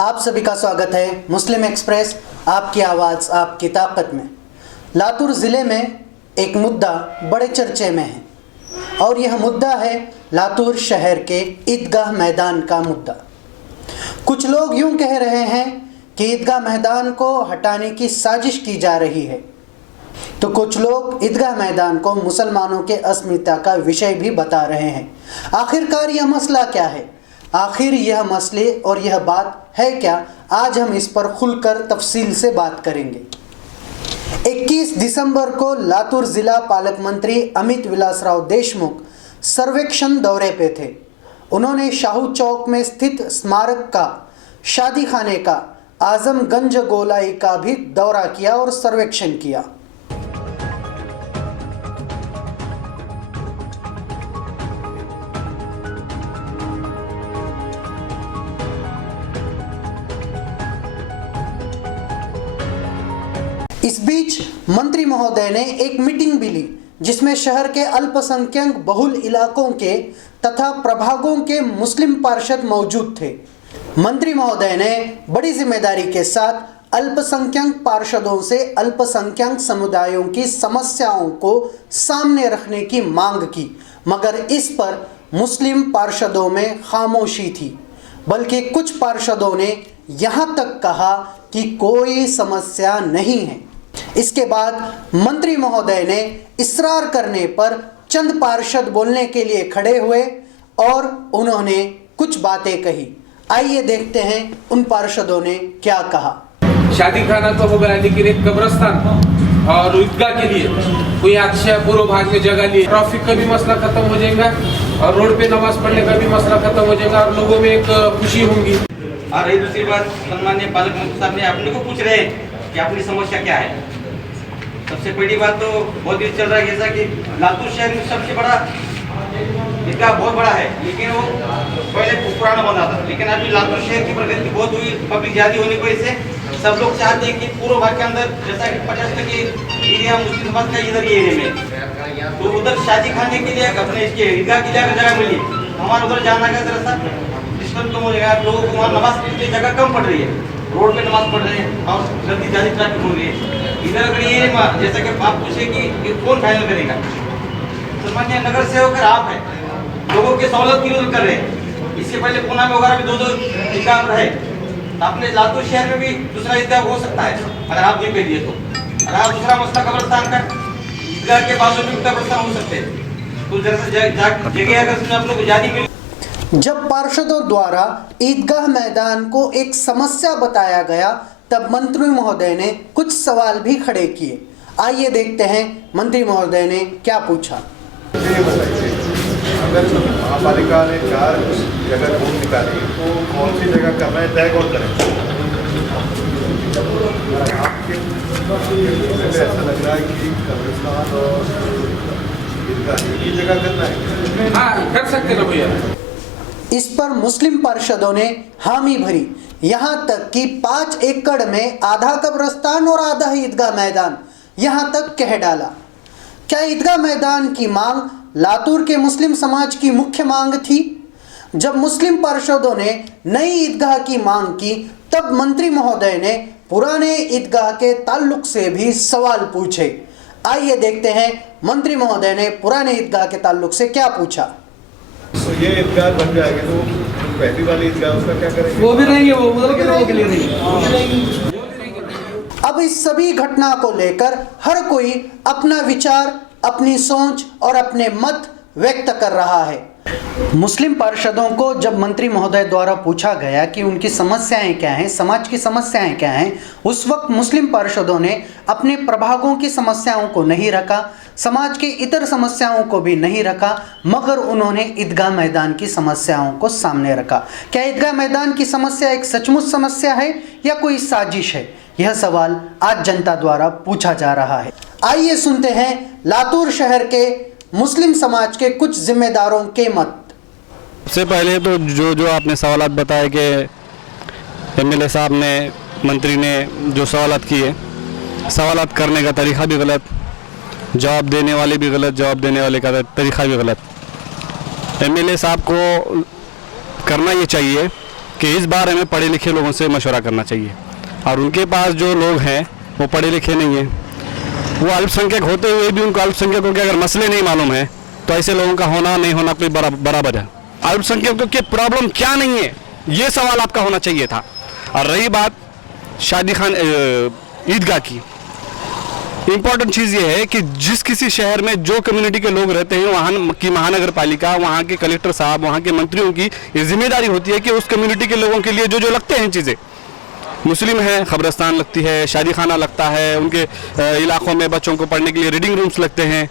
आप सभी का स्वागत है मुस्लिम एक्सप्रेस, आपकी आवाज़ आपकी ताकत में। लातूर ज़िले में एक मुद्दा बड़े चर्चे में है और यह मुद्दा है लातूर शहर के ईदगाह मैदान का मुद्दा। कुछ लोग यूं कह रहे हैं कि ईदगाह मैदान को हटाने की साजिश की जा रही है, तो कुछ लोग ईदगाह मैदान को मुसलमानों के अस्मिता का विषय भी बता रहे हैं। आखिरकार यह मसला क्या है? आखिर यह मसले और यह बात है क्या? आज हम इस पर खुलकर तफसील से बात करेंगे। 21 दिसंबर को लातूर जिला पालक मंत्री अमित विलासराव देशमुख सर्वेक्षण दौरे पे थे। उन्होंने शाहू चौक में स्थित स्मारक का, शादी खाने का, आजमगंज गोलाई का भी दौरा किया और सर्वेक्षण किया। इस बीच मंत्री महोदय ने एक मीटिंग भी ली जिसमें शहर के अल्पसंख्यक बहुल इलाकों के तथा प्रभागों के मुस्लिम पार्षद मौजूद थे। मंत्री महोदय ने बड़ी जिम्मेदारी के साथ अल्पसंख्यक पार्षदों से अल्पसंख्यक समुदायों की समस्याओं को सामने रखने की मांग की, मगर इस पर मुस्लिम पार्षदों में खामोशी थी। बल्कि कुछ पार्षदों ने यहाँ तक कहा कि कोई समस्या नहीं है। इसके बाद मंत्री महोदय ने इसरार करने पर चंद पार्षद बोलने के लिए खड़े हुए और उन्होंने कुछ बातें कही। आइए देखते हैं उन पार्षदों ने क्या कहा। शादी खाना तो होगा, लेकिन एक कब्रस्तान और ईदगाह के लिए कोई अच्छा पूर्व भाग में जगह लिए, ट्रैफिक का भी मसला खत्म हो जाएगा और रोड पे नमाज पढ़ने का भी मसला खत्म हो जाएगा और लोगों में एक खुशी होगी। और रही दूसरी बात, सम्माननीय पालक मंत्री साहब ने अपने को पूछ रहे हैं कि अपनी समस्या क्या है। सबसे बड़ी बात तो बहुत दिन चल रहा है जैसा कि लातूर शहर में सबसे बड़ा ईदगाह बहुत बड़ा है, लेकिन वो पहले पुराना बना था। लेकिन अभी लातूर शहर की प्रगति बहुत हुई, पब्लिक ज्यादा होने की वजह से सब लोग चाहते हैं कि पूर्व भाग के अंदर जैसा कि 50% एरिया मुस्लिम समाज का इधर ही एरिया में, तो उधर शादी खाने के लिए अपने इसके ईदगाह के लिए अगर जगह मिली, हमारा उधर जाना का जरा सा डिस्टर्ब कम हो जाएगा। लोगों को वहाँ नमाज के लिए जगह कम पड़ रही है, रोड पे नमाज पढ़ रहे हैं और जल्दी ज्यादा ट्रैफिक हो रही है। इधर अगर ये जैसा कि आप पूछे कि कौन फाइनल करेगा, सम्मान्य नगर सेवक आप है, लोगों की सहूलत की कर रहे हैं। इससे पहले पुणे में वगैरह भी दो ईदगाह रहे, अपने लातूर शहर में भी दूसरा ईदगाह हो सकता है अगर आप नहीं दिए तो। अगर आप दूसरा मसला कब्रस्तान का, ईदगाह के बाजू में कब्रस्तान हो सकते हैं, तो जैसे जगह अगर उसमें आप लोग ज्यादा मिल। जब पार्षदों द्वारा ईदगाह मैदान को एक समस्या बताया गया, तब मंत्री महोदय ने कुछ सवाल भी खड़े किए। आइए देखते हैं मंत्री महोदय ने क्या पूछा। अगर महापालिका ने 4 जगह ढूंढ निकाली तो कौन सी जगह करना है तय कौन करें? ऐसा लग रहा है कि कब्रिस्तान और ईदगाह की जगह करना है। हाँ, कर सकते ना भैया। इस पर मुस्लिम पार्षदों ने हामी भरी, यहाँ तक कि 5 एकड़ में आधा कब्रस्तान और आधा ईदगाह मैदान यहाँ तक कह डाला। क्या ईदगाह मैदान की मांग लातूर के मुस्लिम समाज की मुख्य मांग थी? जब मुस्लिम पार्षदों ने नई ईदगाह की मांग की, तब मंत्री महोदय ने पुराने ईदगाह के ताल्लुक से भी सवाल पूछे। आइए देखते हैं मंत्री महोदय ने पुराने ईदगाह के ताल्लुक से क्या पूछा। तो ये ईदगाह बन जाएगी तो पहली वाली ईदगाह उसका क्या करेंगे? वो भी रहेंगे, वो उधर के लोगों के लिए रहेंगे। अब इस सभी घटना को लेकर हर कोई अपना विचार, अपनी सोच और अपने मत व्यक्त कर रहा है। मुस्लिम पार्षदों को जब मंत्री महोदय द्वारा पूछा गया कि उनकी समस्याएं क्या हैं, समाज की समस्याएं क्या हैं, उस वक्त मुस्लिम पार्षदों ने अपने प्रभागों की समस्याओं को नहीं रखा, समाज की इतर समस्याओं को भी नहीं रखा, मगर उन्होंने ईदगाह मैदान की समस्याओं को सामने रखा। क्या ईदगाह मैदान की समस्या एक सचमुच समस्या है या कोई साजिश है? यह सवाल आज जनता द्वारा पूछा जा रहा है। आइए सुनते हैं लातूर शहर के मुस्लिम समाज के कुछ जिम्मेदारों के मत। सबसे पहले तो जो आपने सवालात बताए कि एमएलए साहब ने, मंत्री ने जो सवालात किए, सवालात करने का तरीक़ा भी गलत, जवाब देने वाले भी गलत, जवाब देने वाले का तरीक़ा भी गलत। एमएलए साहब को करना ये चाहिए कि इस बारे में पढ़े लिखे लोगों से मशवरा करना चाहिए। और उनके पास जो लोग हैं वो पढ़े लिखे नहीं हैं, वो अल्पसंख्यक होते हुए भी उनको अल्पसंख्यकों के अगर मसले नहीं मालूम है तो ऐसे लोगों का होना नहीं होना कोई बराबर है। अल्पसंख्यकों की प्रॉब्लम क्या नहीं है, ये सवाल आपका होना चाहिए था। और रही बात शादी खान ईदगाह की, इम्पॉर्टेंट चीज़ ये है कि जिस किसी शहर में जो कम्युनिटी के लोग रहते हैं वहाँ की महानगर पालिका, वहाँ के कलेक्टर साहब, वहाँ के मंत्रियों की ये जिम्मेदारी होती है कि उस कम्युनिटी के लोगों के लिए जो जो लगते हैं चीज़ें, मुस्लिम है कब्रिस्तान लगती है, शादी खाना लगता है, उनके इलाकों में बच्चों को पढ़ने के लिए रीडिंग रूम्स लगते हैं,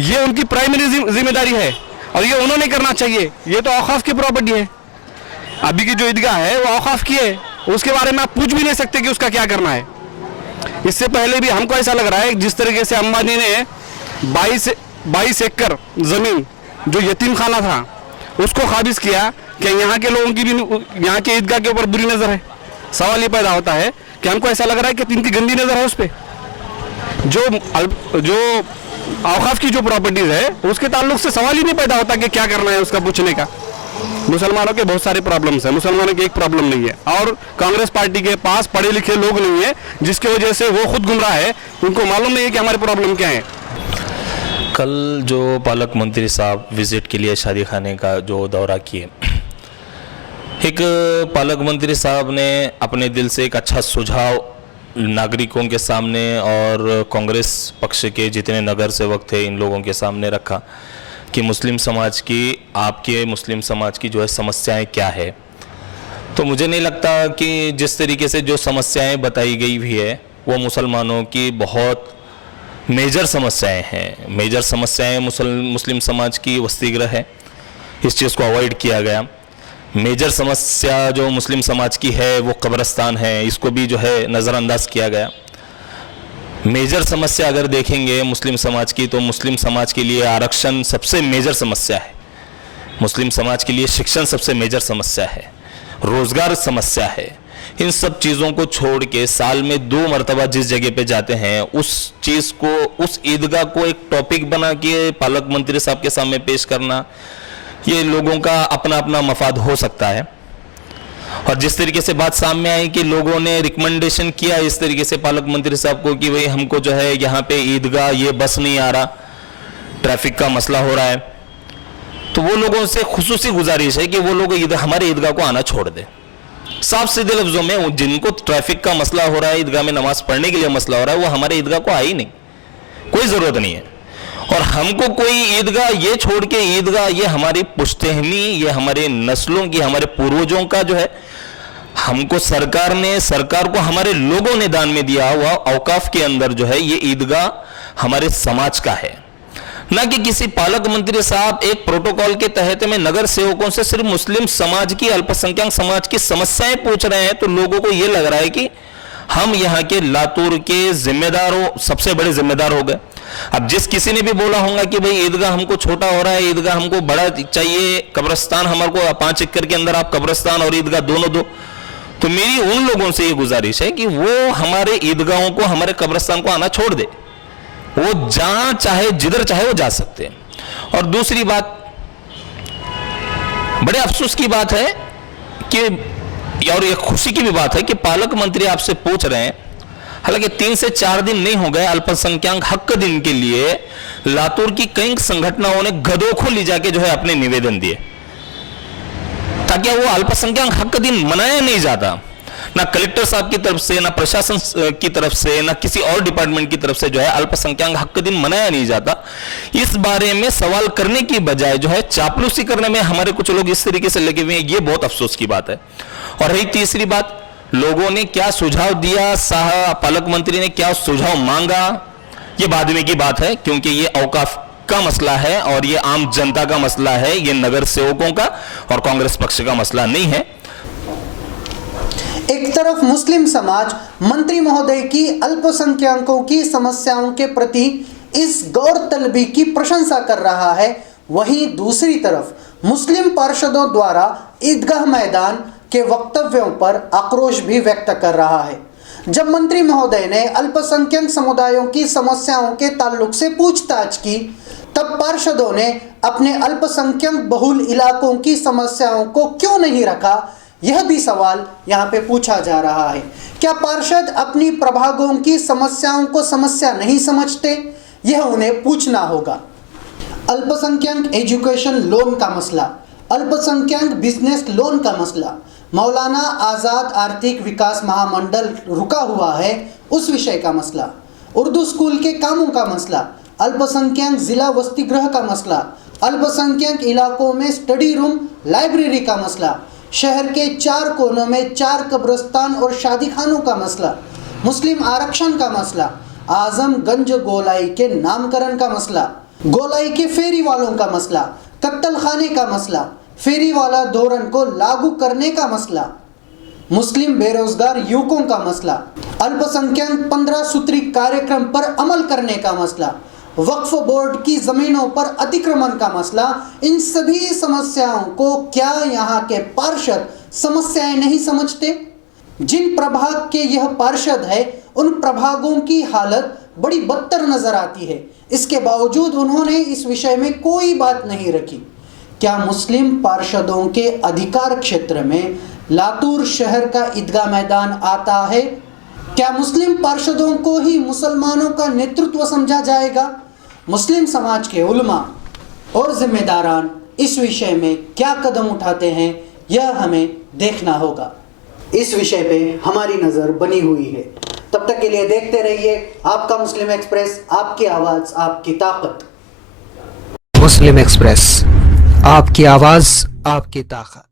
ये उनकी प्राइमरी जिम्मेदारी है और ये उन्होंने करना चाहिए। ये तो औकाफ की प्रॉपर्टी है। अभी की जो ईदगाह है वो औकाफ की है, उसके बारे में आप पूछ भी नहीं सकते कि उसका क्या करना है। इससे पहले भी हमको ऐसा लग रहा है जिस तरीके से अंबानी ने 22 एकड़ ज़मीन जो यतीम खाना था उसको काबिज किया, कि यहाँ के लोगों की भी यहाँ के ईदगाह के ऊपर बुरी नज़र है। सवाल ये पैदा होता है कि हमको ऐसा लग रहा है कि इनकी गंदी नज़र है उस पर। जो औकाफ की जो प्रॉपर्टीज़ है उसके ताल्लुक से सवाल ही नहीं पैदा होता कि क्या करना है उसका पूछने का। मुसलमानों के बहुत सारे प्रॉब्लम्स हैं, मुसलमानों की एक प्रॉब्लम नहीं है। और कांग्रेस पार्टी के पास पढ़े लिखे लोग नहीं है जिसकी वजह से वो खुद गुमराह है, उनको मालूम नहीं है कि हमारी प्रॉब्लम क्या है। कल जो पालक मंत्री साहब विजिट के लिए शादी खाने का जो दौरा किए, एक पालक मंत्री साहब ने अपने दिल से एक अच्छा सुझाव नागरिकों के सामने और कांग्रेस पक्ष के जितने नगर सेवक थे इन लोगों के सामने रखा कि मुस्लिम समाज की, आपके मुस्लिम समाज की जो है समस्याएं क्या है। तो मुझे नहीं लगता कि जिस तरीके से जो समस्याएं बताई गई भी है वो मुसलमानों की बहुत मेजर समस्याएं हैं। मेजर समस्याएं मुस्लिम समाज की वसतीगृह है, इस चीज़ को अवॉइड किया गया। मेजर समस्या जो मुस्लिम समाज की है वो कब्रिस्तान है, इसको भी जो है नज़रअंदाज किया गया। मेजर समस्या अगर देखेंगे मुस्लिम समाज की तो मुस्लिम समाज के लिए आरक्षण सबसे मेजर समस्या है, मुस्लिम समाज के लिए शिक्षण सबसे मेजर समस्या है, रोज़गार समस्या है। इन सब चीज़ों को छोड़ के साल में 2 मरतबा जिस जगह पे जाते हैं उस चीज़ को, उस ईदगाह को एक टॉपिक बना के पालक मंत्री साहब के सामने पेश करना, ये लोगों का अपना अपना मफाद हो सकता है। और जिस तरीके से बात सामने आई कि लोगों ने रिकमेंडेशन किया इस तरीके से पालक मंत्री साहब को कि भाई हमको जो है यहाँ पे ईदगाह ये बस नहीं आ रहा, ट्रैफिक का मसला हो रहा है, तो वो लोगों से खुसूसी गुजारिश है कि वो लोग हमारे ईदगाह को आना छोड़ दे। साफ सीधे लफ्जों में जिनको ट्रैफिक का मसला हो रहा है, ईदगाह में नमाज पढ़ने के लिए मसला हो रहा है, वो हमारे ईदगाह को आए ही नहीं, कोई ज़रूरत नहीं है। और हमको कोई ईदगाह ये छोड़ के, ईदगाह ये हमारी पुश्तैनी, ये हमारे नस्लों की, हमारे पूर्वजों का जो है, हमको सरकार को हमारे लोगों ने दान में दिया हुआ औकाफ के अंदर जो है ये ईदगाह हमारे समाज का है, ना कि किसी पालक मंत्री साहब एक प्रोटोकॉल के तहत में नगर सेवकों से सिर्फ मुस्लिम समाज की, अल्पसंख्यक समाज की समस्याएं पूछ रहे हैं। तो लोगों को यह लग रहा है कि हम यहाँ के लातूर के जिम्मेदारों, सबसे बड़े जिम्मेदार हो गए। अब जिस किसी ने भी बोला होगा कि भाई ईदगाह हमको छोटा हो रहा है, ईदगाह हमको बड़ा चाहिए, कब्रिस्तान हमारे को 5 एकड़ के अंदर आप कब्रिस्तान और ईदगाह दोनों दो, तो मेरी उन लोगों से ये गुजारिश है कि वो हमारे ईदगाहों को, हमारे कब्रिस्तान को आना छोड़ दे, वो जहां चाहे जिधर चाहे वो जा सकते हैं। और दूसरी बात, बड़े अफसोस की बात है कि, और ये खुशी की भी बात है कि पालक मंत्री आपसे पूछ रहे हैं, हालांकि 3 से 4 दिन नहीं हो गए अल्पसंख्यक हक दिन के लिए लातूर की कई संगठनों ने गधों को ले जाके जो है अपने निवेदन दिए, ताकि वो अल्पसंख्यक हक दिन मनाया नहीं जाता। ना कलेक्टर साहब की तरफ से, ना प्रशासन की तरफ से, ना किसी और डिपार्टमेंट की तरफ से जो है अल्पसंख्यक हक दिन मनाया नहीं जाता। इस बारे में सवाल करने की बजाय जो है चापलूसी करने में हमारे कुछ लोग इस तरीके से लगे हुए हैं, ये बहुत अफसोस की बात है। और रही तीसरी बात, लोगों ने क्या सुझाव दिया, पालक मंत्री ने क्या सुझाव मांगा, ये बाद में की बात है, क्योंकि ये औकाफ का मसला है और ये आम जनता का मसला है, ये नगर सेवकों का और कांग्रेस पक्ष का मसला नहीं है। एक तरफ मुस्लिम समाज मंत्री महोदय की अल्पसंख्यकों की समस्याओं के प्रति इस गौर तलबी की प्रशंसा कर रहा है, वहीं दूसरी तरफ मुस्लिम पार्षदों द्वारा ईदगाह मैदान के वक्तव्यों पर आक्रोश भी व्यक्त कर रहा है। जब मंत्री महोदय ने अल्पसंख्यक समुदायों की समस्याओं के ताल्लुक से पूछताछ की, तब पार्षदों ने अपने अल्पसंख्यक बहुल इलाकों की समस्याओं को क्यों नहीं रखा, यह भी सवाल यहाँ पे पूछा जा रहा है। क्या पार्षद अपनी प्रभागों की समस्याओं को समस्या नहीं समझते? यह उन्हें पूछना होगा। अल्पसंख्यक एजुकेशन लोन का मसला, अल्पसंख्यक बिजनेस लोन का मसला, मौलाना आज़ाद आर्थिक विकास महामंडल रुका हुआ है उस विषय का मसला, उर्दू स्कूल के कामों का मसला, अल्पसंख्यक जिला वसतिगृह का मसला, अल्पसंख्यक इलाकों में स्टडी रूम लाइब्रेरी का मसला, शहर के 4 कोनों में 4 कब्रिस्तान और शादी खानों का मसला, मुस्लिम आरक्षण का मसला, आजमगंज गोलाई के नामकरण का मसला, गोलाई के फेरी वालों का मसला, कत्तल खाने का मसला, फेरी वाला धोरण को लागू करने का मसला, मुस्लिम बेरोजगार युवकों का मसला, अल्पसंख्यक 15 सूत्री कार्यक्रम पर अमल करने का मसला, वक्फ बोर्ड की जमीनों पर अतिक्रमण का मसला, इन सभी समस्याओं को क्या यहाँ के पार्षद समस्याएं नहीं समझते? जिन प्रभाग के यह पार्षद है उन प्रभागों की हालत बड़ी बदतर नजर आती है। इसके बावजूद उन्होंने इस विषय में कोई बात नहीं रखी। क्या मुस्लिम पार्षदों के अधिकार क्षेत्र में लातूर शहर का ईदगाह मैदान आता है? क्या मुस्लिम पार्षदों को ही मुसलमानों का नेतृत्व समझा जाएगा? मुस्लिम समाज के उलमा और जिम्मेदारान इस विषय में क्या कदम उठाते हैं, यह हमें देखना होगा। इस विषय पे हमारी नज़र बनी हुई है। तब तक के लिए देखते रहिए आपका मुस्लिम एक्सप्रेस, आपकी आवाज़ आपकी ताकत। मुस्लिम एक्सप्रेस, आपकी आवाज़ आपकी ताकत।